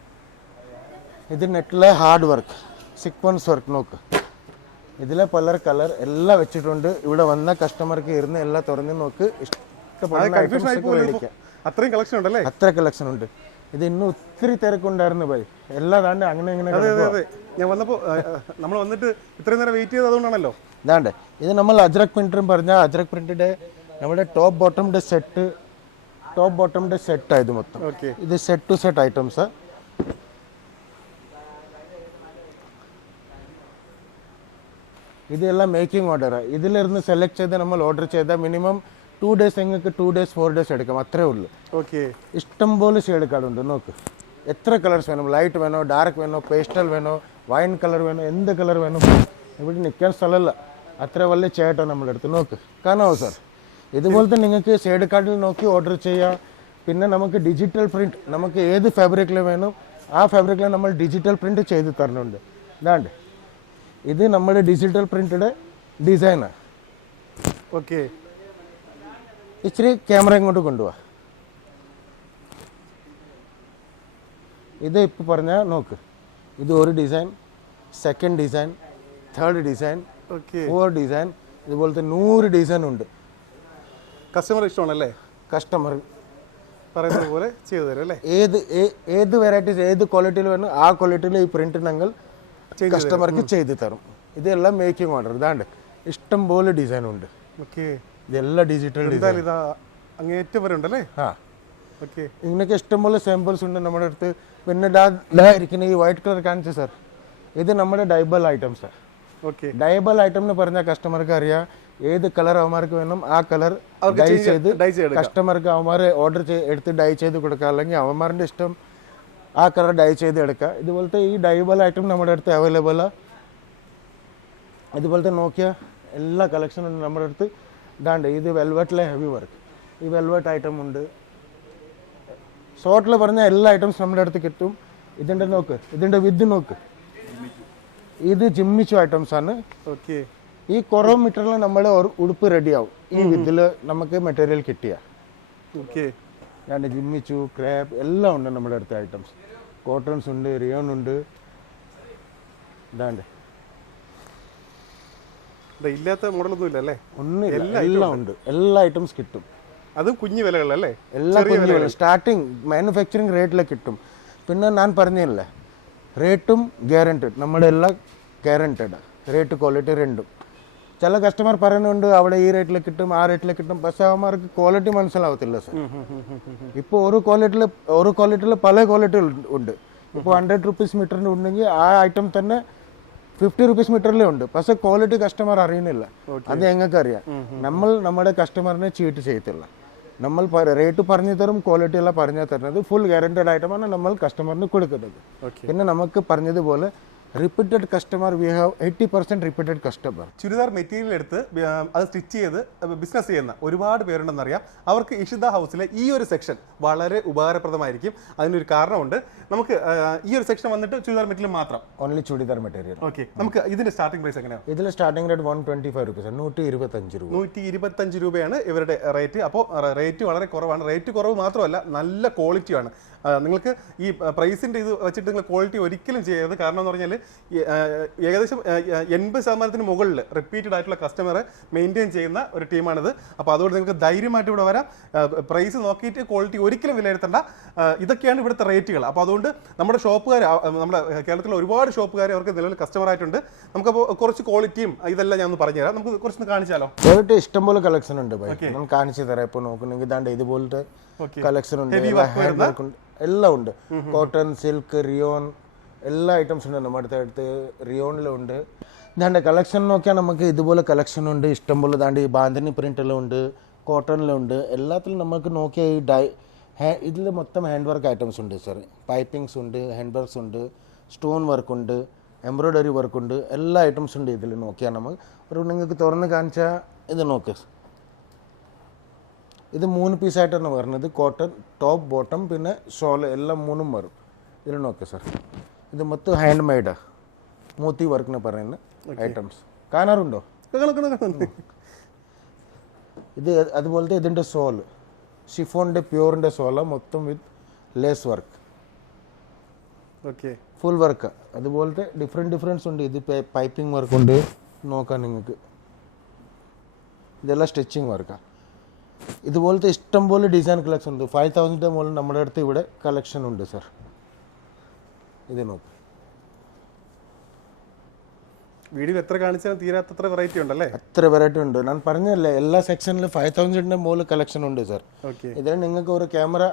S2: ഇത് നെറ്റിലെ ഹാർഡ് വർക്ക് സിക്വൻസ് വർക്ക് നോക്ക്. ഇതിലെ പല കളർ എല്ലാം വെച്ചിട്ടുണ്ട്. ഇവിടെ വന്ന കസ്റ്റമർക്ക് ഇരുന്ന് എല്ലാം തുറന്ന് നോക്ക്. ഇഷ്ടപ്പെടുന്ന
S1: അത്രയും കളക്ഷൻ ഉണ്ടല്ലേ?
S2: അത്ര കളക്ഷൻ ഉണ്ട്. ഇത് ഇന്ന് ഒത്തിരി തിരക്കുണ്ടായിരുന്നു പോയി. എല്ലാ താണ്ട് അങ്ങനെ ഇങ്ങനെ
S1: ഞാൻ വന്നപ്പോൾ നമ്മൾ വന്നിട്ട് ഇത്രയും നേരം വെയിറ്റ് ചെയ്തത് അതുകൊണ്ടാണല്ലോ.
S2: ഇതാണ്ട് ഇത് നമ്മൾ അജ്രക് പ്രിന്ററും പറഞ്ഞ അജ്രക് പ്രിന്റിന്റെ നമ്മുടെ ടോപ്പ് ബോട്ടമിന്റെ സെറ്റ് ടോപ്പ് ബോട്ടമിന്റെ സെറ്റ് ഇത് മൊത്തം.
S1: ഓക്കെ
S2: ഇത് സെറ്റ് ടു സെറ്റ് ഐറ്റംസ് ഇതെല്ലാം മേക്കിംഗ് ഓർഡർ ഇതിലിരുന്ന് സെലക്ട് ചെയ്ത് നമ്മൾ ഓർഡർ ചെയ്താൽ മിനിമം ടു ഡേയ്സ് നിങ്ങൾക്ക് ടു ഡേയ്സ് ഫോർ ഡേയ്സ് എടുക്കാം. അത്രേ ഉള്ളൂ.
S1: ഓക്കെ
S2: ഇഷ്ടം പോലെ ഷെയ്ഡ് കാർഡുണ്ട്. നോക്ക്. എത്ര കളേഴ്സ് വേണം? ലൈറ്റ് വേണോ? ഡാർക്ക് വേണോ? പേസ്റ്റൽ വേണോ? വൈൻ കളർ വേണോ? എന്ത് കളർ വേണം? ഇവിടെ നിൽക്കാൻ സ്ഥലമല്ല. അത്ര വലിയ ചേട്ടാണ് നമ്മുടെ അടുത്ത്. നോക്ക്. കാണാവോ സാർ ഇതുപോലത്തെ നിങ്ങൾക്ക് സൈഡ് കാർഡിൽ നോക്കി ഓർഡർ ചെയ്യാം. പിന്നെ നമുക്ക് ഡിജിറ്റൽ പ്രിന്റ് നമുക്ക് ഏത് ഫാബ്രിക്കിൽ വേണം ആ ഫാബ്രിക്കിൽ നമ്മൾ ഡിജിറ്റൽ പ്രിന്റ് ചെയ്ത് തരണുണ്ട് ഇതാണ്ട്. ഇത് നമ്മുടെ ഡിജിറ്റൽ പ്രിന്റിയുടെ ഡിസൈനാണ്
S1: ഓക്കെ
S2: ഇച്ചിരി ക്യാമറ ഇങ്ങോട്ട് കൊണ്ടുപോവാ ഇത് ഇപ്പോൾ പറഞ്ഞാൽ നോക്ക്. ഇത് ഒരു design second design third design
S1: okay
S2: four design ഇതുപോലത്തെ നൂറ് ഡിസൈൻ ഉണ്ട്.
S1: കസ്റ്റമർ ഇഷ്ടമാണല്ലേ?
S2: കസ്റ്റമർ
S1: പറയുന്നത് പോലെ ചെയ്തു തരും അല്ലേ?
S2: ഏത് ഏത് വെറൈറ്റീസ് ഏത് ക്വാളിറ്റിയിൽ വേണം ആ ക്വാളിറ്റിയിൽ ഈ പ്രിന്റ് ഞങ്ങൾ കസ്റ്റമർക്ക് ചെയ്തു തരും. ഇതെല്ലാം മേക്കിംഗ് ഓർഡർ ഇതാണ്ട് ഇഷ്ടം പോലെ ഡിസൈൻ ഉണ്ട്.
S1: ഓക്കെ
S2: ഇതെല്ലാം ഡിജിറ്റൽ ഡിസൈൻ
S1: ഇതാ അങ്ങേറ്റം വരെ ഉണ്ടല്ലേ
S2: ആ.
S1: ഓക്കെ
S2: ഇങ്ങനെയൊക്കെ ഇഷ്ടംപോലെ സാമ്പിൾസ് ഉണ്ട് നമ്മുടെ അടുത്ത്. പിന്നെ ദാ ഇരിക്കുന്ന ഈ വൈറ്റ് കളർ കാണിച്ചു സാർ ഇത് നമ്മുടെ ഡൈബൽ ഐറ്റംസ്
S1: ഓക്കെ
S2: ഡൈബൽ ഐറ്റം എന്ന് പറഞ്ഞാൽ കസ്റ്റമർക്ക് അറിയാം. ഏത് കളർ അവന്മാർക്ക് വേണം ആ കളർ ഡൈ ചെയ്ത് കസ്റ്റമർക്ക് അവന്മാർ ഓർഡർ എടുത്ത് ഡൈ ചെയ്ത് കൊടുക്കുക. അല്ലെങ്കിൽ അവന്മാരുടെ ഇഷ്ടം ആ കളർ ഡൈ ചെയ്ത് എടുക്കുക. ഇതുപോലത്തെ ഈ ഡൈബൽ ഐറ്റം നമ്മുടെ അടുത്ത് അവൈലബിളാണ് ഇതുപോലത്തെ നോക്കിയ എല്ലാ കളക്ഷനും നമ്മുടെ അടുത്ത് ഇതാണ്ട്. ഇത് വെൽവെറ്റിലെ ഹെവി വർക്ക് ഈ വെൽവെറ്റ് ഐറ്റം ഉണ്ട്. ഷോർട്ടിൽ പറഞ്ഞ എല്ലാ ഐറ്റംസ് നമ്മുടെ അടുത്ത് കിട്ടും. ഇതിന്റെ നോക്ക്. ഇതിന്റെ വിത്ത് നോക്ക്. ഇത് ജിമ്മിച്ചു ഐറ്റംസ് ആണ്.
S1: ഓക്കെ
S2: ഈ കുറവ് മീറ്ററിൽ നമ്മൾ ഉടുപ്പ് റെഡിയാവും ഈ വിത്തിൽ നമുക്ക് മെറ്റീരിയൽ കിട്ടിയ. ഞാൻ ജിമ്മിച്ചു ക്രാബ് എല്ലാം ഉണ്ട് നമ്മുടെ അടുത്ത ഐറ്റംസ് കോട്ടൺസ് ഉണ്ട് റിയോൺ ഉണ്ട്. ഇതാണ്ട്.
S1: ഇല്ലാത്ത മോഡലൊന്നും ഇല്ല അല്ലേ?
S2: എല്ലാം ഉണ്ട്. എല്ലാ ഐറ്റംസ് കിട്ടും.
S1: അത് കുഞ്ഞു വിലകളല്ലേ?
S2: എല്ലാ വില സ്റ്റാർട്ടിങ് മാനുഫാക്ചറിങ് റേറ്റിൽ കിട്ടും. പിന്നെ ഞാൻ പറഞ്ഞില്ലേ? റേറ്റും ഗ്യാരണ്ടഡ് നമ്മുടെ എല്ലാം ഗ്യാരണ്ടഡ് റേറ്റ് ക്വാളിറ്റി രണ്ടും. ചില കസ്റ്റമർ പറയുന്നുണ്ട് അവിടെ ഈ റേറ്റിൽ കിട്ടും ആ റേറ്റിൽ കിട്ടും. പക്ഷെ അവന്മാർക്ക് ക്വാളിറ്റി മനസ്സിലാവത്തില്ല സർ ഇപ്പോൾ ഒരു ക്വാളിറ്റിയിൽ ഒരു ക്വാളിറ്റിയിൽ പല ക്വാളിറ്റി ഉണ്ട്. ഇപ്പോൾ ഹൺഡ്രഡ് റുപ്പീസ് മീറ്ററിന്റെ ഉണ്ടെങ്കിൽ ആ ഐറ്റം തന്നെ ഫിഫ്റ്റി റുപ്പീസ് മീറ്ററിലേ ഉണ്ട്. പക്ഷെ ക്വാളിറ്റി കസ്റ്റമർ അറിയുന്നില്ല. അത് ഞങ്ങൾക്ക് അറിയാം നമ്മൾ നമ്മുടെ കസ്റ്റമറിനെ ചീറ്റ് ചെയ്യത്തില്ല. നമ്മൾ റേറ്റ് പറഞ്ഞു തരും ക്വാളിറ്റി എല്ലാം പറഞ്ഞു തരുന്നത് ഫുൾ ഗ്യാരണ്ടഡ് ആയിട്ടാണ് നമ്മൾ കസ്റ്റമറിന് കൊടുക്കുന്നത്. പിന്നെ നമുക്ക് പറഞ്ഞതുപോലെ repeated customer we have eighty percent repeated customer
S1: churidar material എടുത്ത് അത് സ്റ്റിച്ച് ചെയ്ത് ബിസിനസ് ചെയ്യുന്ന ഒരുപാട് പേരുണ്ടെന്നറിയാം. അവർക്ക് ഇഷിത ഹൗസിലെ ഈ ഒരു സെക്ഷൻ വളരെ ഉപകാരപ്രദമായിരിക്കും. അതിനൊരു കാരണമുണ്ട്. നമുക്ക് ഈ ഒരു സെക്ഷൻ വന്നിട്ട് ചുരിദാർ മെറ്റീരിയൽ മാത്രം.
S2: Only churidar material.
S1: ഓക്കെ നമുക്ക് ഇതിന്റെ സ്റ്റാർട്ടിംഗ് പ്രൈസ് എങ്ങനെയാണ്?
S2: ഇതിൽ starting rate one twenty five rupees നൂറ്റി ഇരുപത്തഞ്ച് രൂപ.
S1: നൂറ്റി ഇരുപത്തഞ്ച് രൂപയാണ് ഇവരുടെ റേറ്റ് അപ്പോൾ റേറ്റ് വളരെ കുറവാണ്. റേറ്റ് കുറവ് മാത്രമല്ല നല്ല ക്വാളിറ്റിയാണ് നിങ്ങൾക്ക് ഈ പ്രൈസിന്റെ ഇത് വെച്ചിട്ട് നിങ്ങൾ ക്വാളിറ്റി ഒരിക്കലും ചെയ്യരുത് കാരണം എന്ന് പറഞ്ഞാൽ ഏകദേശം എൺപത് ശതമാനത്തിന് മുകളിൽ റിപ്പീറ്റഡ് ആയിട്ടുള്ള കസ്റ്റമറെ മെയിന്റെയിൻ ചെയ്യുന്ന ഒരു ടീമാണിത്. അപ്പോൾ അതുകൊണ്ട് നിങ്ങൾക്ക് ധൈര്യമായിട്ട് ഇവിടെ വരാം. പ്രൈസ് നോക്കിയിട്ട് ക്വാളിറ്റി ഒരിക്കലും വിലയിരുത്തേണ്ട. ഇതൊക്കെയാണ് ഇവിടുത്തെ റേറ്റുകൾ അപ്പോൾ അതുകൊണ്ട് നമ്മുടെ ഷോപ്പുകാർ നമ്മുടെ കേരളത്തിലെ ഒരുപാട് ഷോപ്പുകാർ അവർക്ക് നിലവിൽ കസ്റ്റമർ ആയിട്ടുണ്ട്. നമുക്കപ്പോൾ കുറച്ച് ക്വാളിറ്റിയും ഇതെല്ലാം ഞാൻ ഒന്ന് പറഞ്ഞുതരാം. നമുക്ക് കുറച്ചൊന്ന് കാണിച്ചാലോ?
S2: ഇഷ്ടംപോലെ കളക്ഷൻ ഉണ്ട് കാണിച്ചു തരാം. ഇപ്പോൾ നോക്കുന്നെങ്കിൽ ഇതാണ്ട് ഇതുപോലത്തെ. കളക്ഷൻ ഉണ്ട് ഹാൻഡ്
S1: work
S2: ഉണ്ട്. എല്ലാം ഉണ്ട്. കോട്ടൺ സിൽക്ക് റിയോൺ എല്ലാ ഐറ്റംസ് ഉണ്ട് നമ്മുടെ അടുത്ത് റിയോണിലുണ്ട് ഇതാണ്ട് കളക്ഷൻ നോക്കിയാൽ നമുക്ക് ഇതുപോലെ കളക്ഷൻ ഉണ്ട്. ഇഷ്ടംപോലെ ഇതാണ്ട് ഈ ബാന്തിനി പ്രിന്റിലും ഉണ്ട് കോട്ടണിലും ഉണ്ട്. എല്ലാത്തിലും നമുക്ക് നോക്കിയാൽ ഈ ഡൈ ഇതിൽ മൊത്തം ഹാൻഡ് വർക്ക് ഐറ്റംസ് ഉണ്ട് സാർ പൈപ്പിങ്സ് ഉണ്ട് ഹാൻഡ് വർക്ക്സ് ഉണ്ട് സ്റ്റോൺ വർക്ക് ഉണ്ട് എംബ്രോയ്ഡറി വർക്ക് ഉണ്ട്. എല്ലാ ഐറ്റംസ് ഉണ്ട് ഇതിൽ നോക്കിയാൽ നമ്മൾ ഒരു നിങ്ങൾക്ക് തുറന്ന് കാണിച്ചാൽ ഇത് നോക്ക് ഇത് മൂന്ന് പീസായിട്ടാണ് വരുന്നത്. കോട്ടൺ ടോപ്പ് ബോട്ടം പിന്നെ ഷോൾ എല്ലാം മൂന്നും വരും. ഇതിൽ നോക്ക് സാർ ഇത് മൊത്തം ഹാൻഡ് മെയ്ഡ് വർക്ക് വർക്കിന് പറയുന്ന ഐറ്റംസ് കാണാറുണ്ടോ?
S1: കാണാം, കാണാം, കാണാം.
S2: ഇത് അതുപോലത്തെ ഇതിന്റെ സോൾ ഷിഫോണിന്റെ പ്യൂറിന്റെ സോള മൊത്തം with lace work
S1: okay
S2: full work അതുപോലത്തെ ഡിഫറെന്റ് ഡിഫറൻസ് ഉണ്ട്. ഇത് പൈപ്പിംഗ് വർക്ക് ഉണ്ട്. നോക്കാം നിങ്ങൾക്ക്. ഇതെല്ലാം സ്റ്റിച്ചിങ് വർക്കാണ് ഇതുപോലത്തെ ഇഷ്ടംപോലെ ഡിസൈൻ കളക്ഷൻ ഉണ്ട്. ഫൈവ് തൗസൻഡിന്റെ മുകളിൽ നമ്മുടെ അടുത്ത് ഇവിടെ കളക്ഷൻ ഉണ്ട് സർ ഇത് നോക്ക്.
S1: വീഡിയോ എത്ര കാണിച്ചാൽ തീരാത്തത്ര വെറൈറ്റി ഉണ്ടല്ലേ?
S2: അത്ര വെറൈറ്റി ഉണ്ട്. ഞാൻ പറഞ്ഞല്ലേ എല്ലാ സെക്ഷനിലും ഫൈവ് തൗസൻഡിന്റെ മുകളിൽ കളക്ഷൻ ഉണ്ട് സർ
S1: ഓക്കെ
S2: ഇതിൽ നിങ്ങൾക്ക് ഒരു ക്യാമറ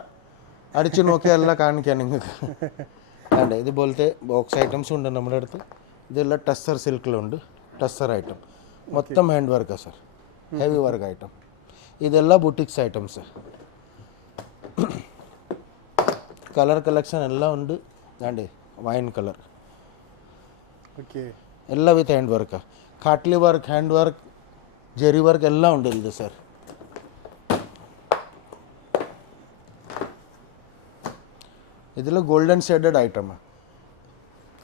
S2: അടിച്ചു നോക്കിയാലല്ല കാണിക്കാൻ കാണിക്കാം നിങ്ങൾക്ക്. വേണ്ട ഇതുപോലത്തെ ബോക്സ് ഐറ്റംസും ഉണ്ട് നമ്മുടെ അടുത്ത്. ഇതെല്ലാം ടസ്സർ സിൽക്കിലുണ്ട് ടസ്സർ ഐറ്റം മൊത്തം ഹാൻഡ് വർക്കാണ് സർ ഹെവി വർക്ക് ഐറ്റം ഇതെല്ലാം ബുട്ടിക്സ് ഐറ്റംസ് കളർ കളക്ഷൻ എല്ലാം ഉണ്ട് വേണ്ടേ വൈൻ കളർ
S1: ഓക്കെ
S2: എല്ലാം വിത്ത് ഹാൻഡ് വർക്കാണ് കാട്ട്ലി work hand work zari work എല്ലാം ഉണ്ട് ഇത് സർ ഇതിൽ ഗോൾഡൻ ഷെയ്ഡഡ് ഐറ്റമാണ്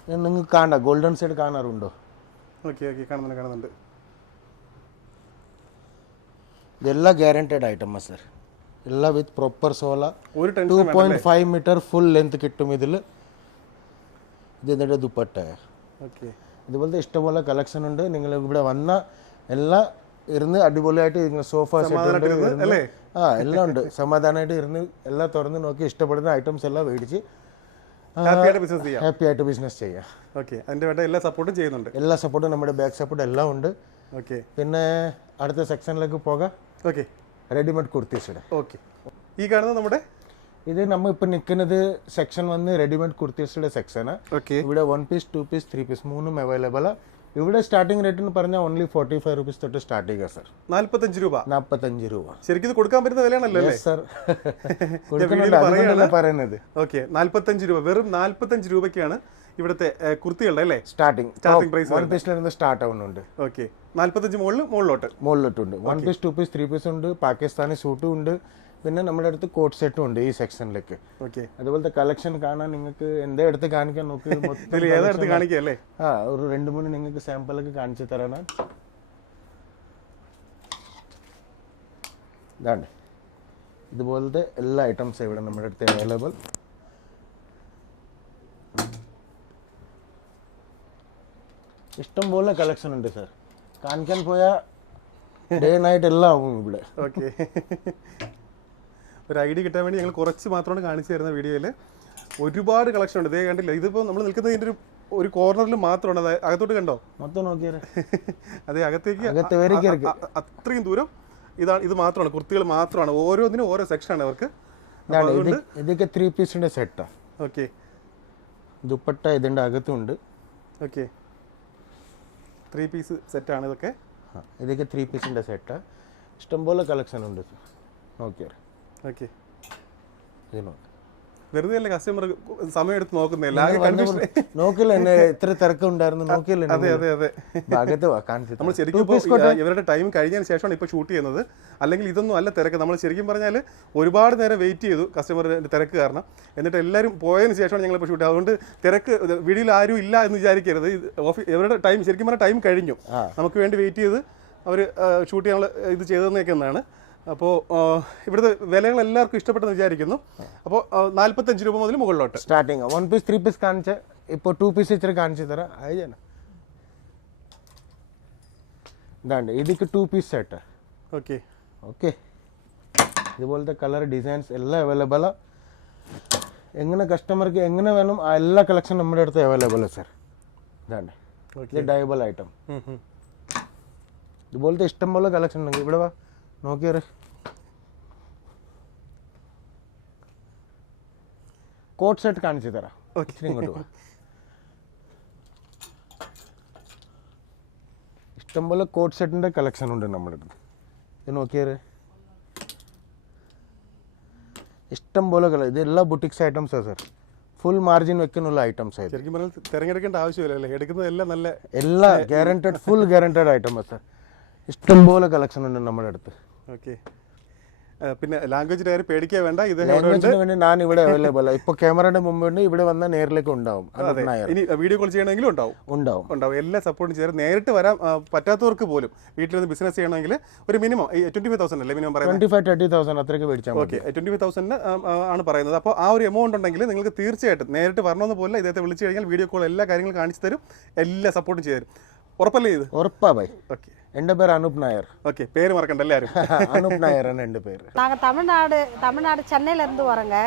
S2: നിങ്ങൾക്ക് കാണാം ഗോൾഡൻ ഷെയ്ഡ് കാണാറുണ്ടോ
S1: ഓക്കെ ഓക്കെ കാണുന്നുണ്ട് കാണുന്നുണ്ട്
S2: ഇതെല്ലാം ഗ്യാരണ്ടഡ് ഐറ്റമാണ് സർ എല്ലാം വിത്ത് പ്രോപ്പർ സോല
S1: ഒരു
S2: two point five metre full length കിട്ടും ഇതിൽ ഇത് ഇതിന്റെ ദുപ്പട്ട.
S1: ഓക്കെ
S2: ഇതുപോലത്തെ ഇഷ്ടംപോലെ കളക്ഷൻ ഉണ്ട്. നിങ്ങൾ ഇവിടെ വന്ന എല്ലാം ഇരുന്ന് അടിപൊളിയായിട്ട് നിങ്ങൾ സോഫ സെറ്റ്? ആ എല്ലാം ഉണ്ട്. സമാധാനമായിട്ട് ഇരുന്ന് എല്ലാം തുറന്ന് നോക്കി ഇഷ്ടപ്പെടുന്ന ഐറ്റംസ് എല്ലാം മേടിച്ച്
S1: ഹാപ്പി ആയിട്ട് ബിസിനസ് ചെയ്യാം.
S2: ഹാപ്പി ആയിട്ട് ബിസിനസ് ചെയ്യാം.
S1: ഓക്കെ അതിന്റെ വേണ്ട എല്ലാ സപ്പോർട്ടും ചെയ്യുന്നുണ്ട്.
S2: എല്ലാ സപ്പോർട്ടും നമ്മുടെ ബാക്ക് സപ്പോർട്ട് എല്ലാം ഉണ്ട്.
S1: ഓക്കെ
S2: പിന്നെ അടുത്ത സെക്ഷനിലേക്ക് പോകാം.
S1: ഓക്കെ
S2: റെഡിമെയ്ഡ് കുർത്തീസിടെ
S1: ഓക്കെ ഈ കാണുന്നത് നമ്മുടെ
S2: ഇത് നമ്മൾ ഇപ്പൊ നിൽക്കുന്നത് സെക്ഷൻ വന്ന് റെഡിമെയ്ഡ് കുർത്തീസിയുടെ സെക്ഷനാണ്
S1: ഓക്കെ
S2: ഇവിടെ one piece two piece three piece മൂന്നും അവൈലബിളാണ് ഇവിടെ സ്റ്റാർട്ടിംഗ് റേറ്റ് എന്ന് പറഞ്ഞാൽ ഓൺലി ഫോർട്ടി ഫൈവ് റുപ്പീസ് തൊട്ട് സ്റ്റാർട്ട് ചെയ്യുക സർ
S1: നാല്പത്തഞ്ച് രൂപ.
S2: നാൽപ്പത്തഞ്ച് രൂപ.
S1: ശരിക്കും ഇത് കൊടുക്കാൻ പറ്റുന്ന വിലയാണല്ലോ
S2: സർ പറയുന്നത്.
S1: ഓക്കെ നാല്പത്തഞ്ച് രൂപ. വെറും നാല്പത്തഞ്ച് രൂപയ്ക്കാണ് ഇവിടുത്തെ കുർത്തികളുടെ അല്ലേ?
S2: സ്റ്റാർട്ടിംഗ്
S1: സ്റ്റാർട്ടിംഗ് പ്രൈസ്
S2: വൺ പീസിലിരുന്ന് സ്റ്റാർട്ട് ആവുന്നുണ്ട്.
S1: ഓക്കെ നാല്പത്തഞ്ച് മുകളിൽ മുകളിലോട്ട്.
S2: മുകളിലോട്ടുണ്ട്. One piece two piece three piece ഉണ്ട്. പാകിസ്ഥാനി സൂട്ടും ഉണ്ട്. പിന്നെ നമ്മുടെ അടുത്ത് കോട്ട് സെറ്റും ഉണ്ട് ഈ സെക്ഷനിലേക്ക്
S1: ഓക്കെ
S2: അതുപോലത്തെ കളക്ഷൻ കാണാൻ നിങ്ങൾക്ക് എന്തേ എടുത്ത് കാണിക്കാൻ നോക്കി.
S1: കാണിക്കുകയല്ലേ
S2: ആ ഒരു രണ്ട് മൂന്ന് നിങ്ങൾക്ക് സാമ്പിളൊക്കെ കാണിച്ചു തരാനാ ഇതാണ് ഇതുപോലത്തെ എല്ലാ ഐറ്റംസും ഇവിടെ നമ്മുടെ അടുത്ത് അവൈലബിൾ ഇഷ്ടം പോലെ കളക്ഷൻ ഉണ്ട് സർ കാണിക്കാൻ പോയ ഡേ നൈറ്റ് എല്ലാം ആവും ഇവിടെ.
S1: ഓക്കെ ഒരു ഐഡിയ കിട്ടാൻ വേണ്ടി ഞങ്ങൾ കുറച്ച് മാത്രമാണ് കാണിച്ചു തരുന്ന വീഡിയോയിൽ ഒരുപാട് കളക്ഷൻ ഉണ്ട്. ഇതേ കണ്ടില്ല ഇതിപ്പോൾ നമ്മൾ നിൽക്കുന്നത് ഇതിന്റെ ഒരു ഒരു കോർണറിൽ മാത്രമാണ്. അത് അകത്തോട്ട് കണ്ടോ?
S2: മൊത്തം നോക്കിയാൽ
S1: അതെ അകത്തേക്ക് അത്രയും ദൂരം ഇതാണ് ഇത് മാത്രമാണ്. കുർത്തികൾ മാത്രമാണ്. ഓരോന്നിനും ഓരോ സെക്ഷനാണ് അവർക്ക്.
S2: ഇതൊക്കെ ത്രീ പീസിന്റെ സെറ്റാണ്
S1: ഓക്കെ
S2: ദുപ്പട്ട ഇതിന്റെ അകത്തുണ്ട്.
S1: ഓക്കെ ത്രീ പീസ് സെറ്റാണ് ഇതൊക്കെ.
S2: ആ, ഇതൊക്കെ ത്രീ പീസിന്റെ സെറ്റ് ഇഷ്ടംപോലെ കളക്ഷൻ ഉണ്ട്. ഓക്കെ
S1: ഓക്കെ
S2: ഇത് നോക്കാം.
S1: വെറുതെ അല്ലേ കസ്റ്റമർ സമയം എടുത്ത് നോക്കുന്നില്ല
S2: നോക്കില്ല എന്നെ എത്ര തിരക്ക് ഉണ്ടായിരുന്നു നോക്കില്ല
S1: അതെ അതെ. അതെ നമ്മൾ ശരിക്കും ഇവരുടെ ടൈം കഴിഞ്ഞതിന് ശേഷമാണ് ഇപ്പോൾ ഷൂട്ട് ചെയ്യുന്നത്. അല്ലെങ്കിൽ ഇതൊന്നും അല്ല തിരക്ക്. നമ്മൾ ശരിക്കും പറഞ്ഞാൽ ഒരുപാട് നേരം വെയിറ്റ് ചെയ്തു കസ്റ്റമറിന്റെ തിരക്ക് കാരണം. എന്നിട്ട് എല്ലാവരും പോയതിന് ശേഷമാണ് ഞങ്ങൾ ഇപ്പോൾ ഷൂട്ട് അതുകൊണ്ട് തിരക്ക് വീടിൽ ആരും ഇല്ല എന്ന് വിചാരിക്കരുത്. ഓഫീസ് ഇവരുടെ ടൈം ശരിക്കും പറഞ്ഞാൽ ടൈം കഴിഞ്ഞു. നമുക്ക് വേണ്ടി വെയിറ്റ് ചെയ്ത് അവർ ഷൂട്ട് ചെയ്യാനുള്ള ഇത് ചെയ്തതെന്നൊക്കെയാണ് അപ്പോൾ ഇവിടുത്തെ വിലകൾ എല്ലാവർക്കും ഇഷ്ടപ്പെട്ടെന്ന് വിചാരിക്കുന്നു. അപ്പോൾ നാൽപ്പത്തഞ്ച് രൂപ മുതൽ മുകളിലോട്ട്.
S2: Starting one piece three piece കാണിച്ച് ഇപ്പോൾ ടു പീസ് ഇച്ചിരി കാണിച്ചു തരാം. അയച്ചാണ് ഇതാണ്ട് ഇതിക്ക് two piece set
S1: okay
S2: okay ഇതുപോലത്തെ കളർ ഡിസൈൻസ് എല്ലാം അവൈലബിളാണ് എങ്ങനെ കസ്റ്റമർക്ക് എങ്ങനെ വേണം ആ എല്ലാ കളക്ഷൻ നമ്മുടെ അടുത്ത് അവൈലബിൾ സർ ഇതാണ്ട്. ഇത് ഡയബിൾ ഐറ്റം ഇതുപോലത്തെ ഇഷ്ടംപോലെ കളക്ഷൻ ഉണ്ടെങ്കിൽ ഇവിടെ വാ. നോക്കിയാറ് കോട്ട് സെറ്റ് കാണിച്ചു തരാം. ഇച്ചിരി ഇങ്ങോട്ട് ഇഷ്ടംപോലെ കോട്ട് ഷർട്ടിന്റെ കളക്ഷൻ ഉണ്ട് നമ്മുടെ അടുത്ത്. ഇത് നോക്കിയാറ് ഇഷ്ടംപോലെ കളർ ഇത് എല്ലാ ബുട്ടിക്സ് ഐറ്റംസാണ് സർ ഫുൾ മാർജിൻ വെക്കുന്നുള്ള ഐറ്റംസ് ആയത്
S1: ശരിക്കും പറഞ്ഞാൽ തിരഞ്ഞെടുക്കേണ്ട ആവശ്യമില്ല എടുക്കുന്നത് എല്ലാം നല്ല
S2: എല്ലാ guaranteed full guaranteed item sir ഇഷ്ടംപോലെ കളക്ഷൻ ഉണ്ട് നമ്മുടെ അടുത്ത്.
S1: ഓക്കെ പിന്നെ ലാംഗ്വേജ് ഡയറി പേടിക്കാൻ വേണ്ട. ഇത്
S2: വേണ്ടി ഞാൻ ഇവിടെ അവൈലബിൾ ഇപ്പൊ ക്യാമറയുടെ മുമ്പ് ഉണ്ട് ഇവിടെ വന്ന നേരിലേക്ക് ഉണ്ടാവും.
S1: ഇനി വീഡിയോ കോൾ ചെയ്യണമെങ്കിലും ഉണ്ടാവും.
S2: ഉണ്ടാവും.
S1: ഉണ്ടാവും. എല്ലാ സപ്പോർട്ടും ചെയ്ത് നേരിട്ട് വരാൻ പറ്റാത്തവർക്ക് പോലും. വീട്ടിൽ നിന്ന് ബിസിനസ് ചെയ്യണമെങ്കിൽ ഒരു മിനിമം ട്വന്റി ഫൈവ് തൗസൻഡ് അല്ലേ minimum
S2: twenty five thirty thousand അത്രയ്ക്ക് മേടിച്ചാൽ
S1: ഓക്കെ ട്വന്റി ഫൈവ് തൗസൻഡ് ആണ് പറയുന്നത്. അപ്പോൾ ആ ഒരു എമൗണ്ട് ഉണ്ടെങ്കിൽ നിങ്ങൾക്ക് തീർച്ചയായിട്ടും നേരിട്ട് വരണമെന്ന് പോലെ ഇദ്ദേഹത്തെ വിളിച്ചു കഴിഞ്ഞാൽ വീഡിയോ കോൾ എല്ലാ കാര്യങ്ങളും കാണിച്ചു തരും. എല്ലാ സപ്പോർട്ടും ചെയ്തു തരും. ഉറപ്പല്ലേ ഇത്?
S2: ഉറപ്പാ ബൈ.
S1: ഓക്കെ
S2: എൻ്റെ பேர் அனுப் நாயர்.
S1: ஓகே பேர் மறக்கண்ட எல்லாரும்
S2: அனூப் நாயர்னு എൻ്റെ പേര്
S3: நாங்கள் தமிழ்நாடு தமிழ்நாடு சென்னையிலேருந்து வரோங்க.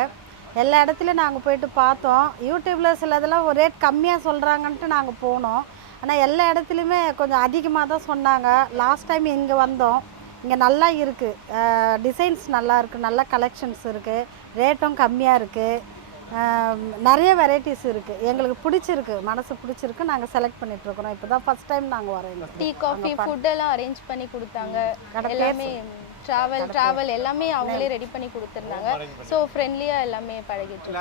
S3: எல்லா இடத்துலையும் நாங்கள் போயிட்டு பார்த்தோம். யூடியூப்பில் சிலதெல்லாம் ஒரு ரேட் கம்மியாக சொல்கிறாங்கன்ட்டு நாங்கள் போனோம். ஆனால் எல்லா இடத்துலையுமே கொஞ்சம் அதிகமாக தான் சொன்னாங்க. லாஸ்ட் டைம் இங்கே வந்தோம். இங்கே நல்லா இருக்குது டிசைன்ஸ் நல்லா இருக்குது நல்ல கலெக்ஷன்ஸ் இருக்குது ரேட்டும் கம்மியாக இருக்குது நிறைய வெரைட்டிஸ் இருக்குது எங்களுக்கு பிடிச்சிருக்கு மனசு பிடிச்சிருக்கு. நாங்கள் செலக்ட் பண்ணிகிட்ருக்குறோம் இப்போ தான் ஃபஸ்ட் டைம் நாங்கள் வரோங்க
S4: டீ காஃபி ஃபுட் எல்லாம் அரேஞ்ச் பண்ணி கொடுத்தாங்க.
S3: கடை
S4: எல்லாமே டிராவல் டிராவல் எல்லாமே அவங்களே ரெடி பண்ணி கொடுத்துருந்தாங்க. ஸோ ஃப்ரெண்ட்லியாக எல்லாமே பழகிட்டு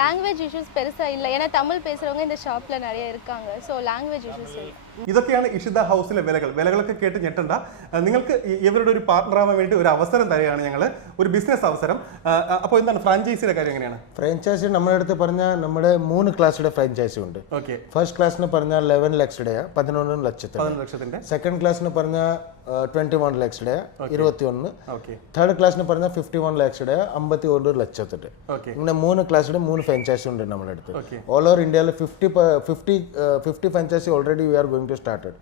S4: லாங்குவேஜ் இஷ்யூஸ் பெருசா இல்லை. ஏன்னா தமிழ் பேசுறவங்க இந்த ஷாப்ல நிறைய இருக்காங்க. ஸோ லாங்குவேஜ் இஷ்யூஸ் இல்லை
S1: ഇതൊക്കെയാണ് ഇഷിത ഹൗസിലെ വിലകൾ. വിലകളൊക്കെ കേട്ട് ഞെട്ടണ്ട. നിങ്ങൾക്ക് ഇവരുടെ ഒരു പാർട്ണർ ആവാൻ വേണ്ടി ഒരു അവസരം തരികയാണ് ഞങ്ങൾ ഒരു ബിസിനസ് അവസരം. അപ്പോൾ എന്താണ് ഫ്രാഞ്ചൈസിയുടെ കാര്യം എങ്ങനെയാണ്?
S2: ഫ്രാഞ്ചൈസി നമ്മുടെ അടുത്ത് പറഞ്ഞാൽ നമ്മുടെ മൂന്ന് ക്ലാസ്സിലെ ഫ്രാഞ്ചൈസി ഉണ്ട്.
S1: ഓക്കെ
S2: ഫസ്റ്റ് ക്ലാസ്സിന് പറഞ്ഞാൽ ലെവൻ ലാക്സിടെയാ പതിനൊന്ന് ലക്ഷത്തിന്.
S1: ലക്ഷത്തിന്റെ.
S2: സെക്കൻഡ് ക്ലാസ്സിന് പറഞ്ഞാൽ ട്വന്റി വൺ ലാക്സിടെ ഇരുപത്തി ഒന്ന് തേർഡ് ക്ലാസ്സിന് പറഞ്ഞാൽ ഫിഫ്റ്റി വൺ ലാക്സിടെ അമ്പത്തി ഒന്ന് ലക്ഷത്തിട്ട് ഇങ്ങനെ മൂന്ന് ക്ലാസ്സിലെ മൂന്ന് ഫ്രാഞ്ചൈസി ഉണ്ട് നമ്മുടെ അടുത്ത്. ഓൾ ഓവർ ഇന്ത്യയിൽ fifty fifty fifty franchise already we are going to started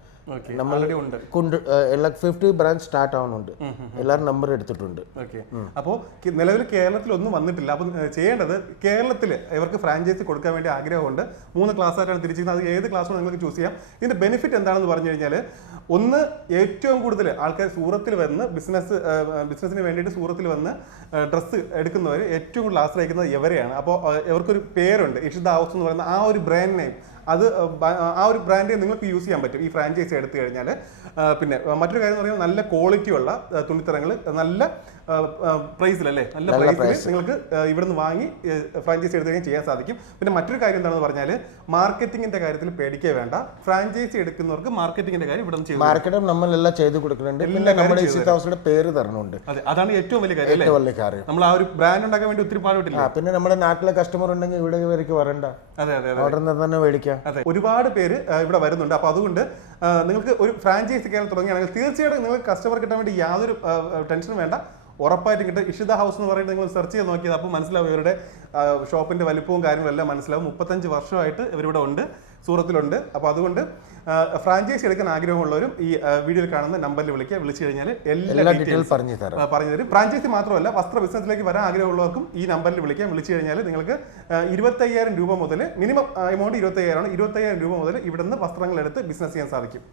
S1: ഉണ്ട്.
S2: കൊണ്ട് എല്ലാ ഫിഫ്റ്റി ബ്രാഞ്ച് സ്റ്റാർട്ട് ആവുന്നുണ്ട്. എല്ലാവരും നമ്പർ എടുത്തിട്ടുണ്ട്.
S1: ഓക്കെ അപ്പോൾ നിലവിൽ കേരളത്തിൽ ഒന്നും വന്നിട്ടില്ല. അപ്പം ചെയ്യേണ്ടത് കേരളത്തിൽ ഇവർക്ക് ഫ്രാഞ്ചൈസി കൊടുക്കാൻ വേണ്ടി ആഗ്രഹമുണ്ട്. മൂന്ന് ക്ലാസ് ആയിട്ടാണ് തിരിച്ചിരിക്കുന്നത്. അത് ഏത് ക്ലാസ്സും നിങ്ങൾക്ക് ചൂസ് ചെയ്യാം. ഇതിന്റെ ബെനിഫിറ്റ് എന്താണെന്ന് പറഞ്ഞു കഴിഞ്ഞാൽ ഒന്ന് ഏറ്റവും കൂടുതൽ ആൾക്കാർ സൂറത്തിൽ വന്ന് ബിസിനസ് ബിസിനസ്സിന് വേണ്ടിയിട്ട് സൂറത്തിൽ വന്ന് ഡ്രസ്സ് എടുക്കുന്നവർ ഏറ്റവും കൂടുതൽ ആശ്രയിക്കുന്നത് ഇവരെയാണ്. അപ്പോൾ ഇവർക്കൊരു പേരുണ്ട്. ഇഷിത ഹൗസ് എന്ന് പറയുന്ന ആ ഒരു ബ്രാൻഡ് നെയിം അത് ആ ഒരു ബ്രാൻഡ് നിങ്ങൾക്ക് യൂസ് ചെയ്യാൻ പറ്റും. ഈ ഫ്രാഞ്ചൈസി എടുത്തു കഴിഞ്ഞാൽ പിന്നെ മറ്റൊരു കാര്യം എന്ന് പറയുമ്പോൾ നല്ല ക്വാളിറ്റി ഉള്ള തുണിത്തരങ്ങൾ നല്ല പ്രൈസിലല്ലേ നല്ല പ്രൈസിൽ നിങ്ങൾക്ക് ഇവിടുന്ന് വാങ്ങി ഫ്രാഞ്ചൈസി എടുക്കുകയും ചെയ്യാൻ സാധിക്കും. പിന്നെ മറ്റൊരു കാര്യം എന്താണെന്ന് പറഞ്ഞാൽ മാർക്കറ്റിംഗിന്റെ കാര്യത്തിൽ പേടിക്കേ വേണ്ട. ഫ്രാഞ്ചൈസി എടുക്കുന്നവർക്ക് മാർക്കറ്റിംഗിന്റെ കാര്യം ഇവിടെ നിന്ന്
S2: മാർക്കറ്റിംഗ് നമ്മളെല്ലാം ചെയ്ത് കൊടുക്കുന്നുണ്ട്. പിന്നെ നമ്മുടെ ഹൗസിന്റെ പേര് തരണുണ്ട്.
S1: അതെ അതാണ് ഏറ്റവും വലിയ കാര്യം
S2: ഏറ്റവും വലിയ കാര്യം.
S1: നമ്മൾ ആ ഒരു ബ്രാൻഡ് ഉണ്ടാക്കാൻ വേണ്ടി ഒത്തിരി പാടുപെട്ടില്ല?
S2: പിന്നെ നമ്മുടെ നാട്ടിലെ കസ്റ്റമർ ഉണ്ടെങ്കിൽ ഇവിടെ വരേക്ക് വരണ്ട.
S1: അതെ അതെ
S2: ഓർഡർ തന്നെ മേടിക്കാം.
S1: അതെ ഒരുപാട് പേര് ഇവിടെ വരുന്നുണ്ട്. അപ്പൊ അതുകൊണ്ട് നിങ്ങൾക്ക് ഒരു ഫ്രാഞ്ചൈസി കേരളം തുടങ്ങുകയാണെങ്കിൽ തീർച്ചയായിട്ടും നിങ്ങൾക്ക് കസ്റ്റമർ കിട്ടാൻ വേണ്ടി യാതൊരു ടെൻഷനും വേണ്ട. ഉറപ്പായിട്ടും കിട്ടും. ഇഷിത ഹൗസ് എന്ന് പറയുന്നത് നിങ്ങൾ സെർച്ച് ചെയ്ത് നോക്കിയത് അപ്പോൾ മനസ്സിലാവും ഇവരുടെ ഷോപ്പിന്റെ ഷോപ്പിന്റെ വലിപ്പവും കാര്യങ്ങളെല്ലാം മനസ്സിലാവും. മുപ്പത്തഞ്ച് വർഷമായിട്ട് ഇവരിവിടെ ഉണ്ട് സൂറത്തിലുണ്ട്. അപ്പോൾ അതുകൊണ്ട് ഫ്രാഞ്ചൈസി എടുക്കാൻ ആഗ്രഹമുള്ളവരും ഈ വീഡിയോയിൽ കാണുന്ന നമ്പറിൽ വിളിക്കുക. വിളിച്ചു കഴിഞ്ഞാൽ എല്ലാ ഡീറ്റെയിൽസ്
S2: പറഞ്ഞു തരാം.
S1: പറഞ്ഞു തരും. ഫ്രാഞ്ചൈസി മാത്രമല്ല വസ്ത്ര ബിസിനസ്സിലേക്ക് വരാൻ ആഗ്രഹമുള്ളവർക്കും ഈ നമ്പറിൽ വിളിക്കാം. വിളിച്ചു കഴിഞ്ഞാൽ നിങ്ങൾക്ക് ഇരുപത്തയ്യായിരം രൂപ മുതൽ മിനിമം എമൗണ്ട് ഇരുപത്തയ്യായിരമാണ് ഇരുപത്തയ്യായിരം രൂപ മുതൽ ഇവിടുന്ന് വസ്ത്രങ്ങൾ എടുത്ത് ബിസിനസ് ചെയ്യാൻ സാധിക്കും.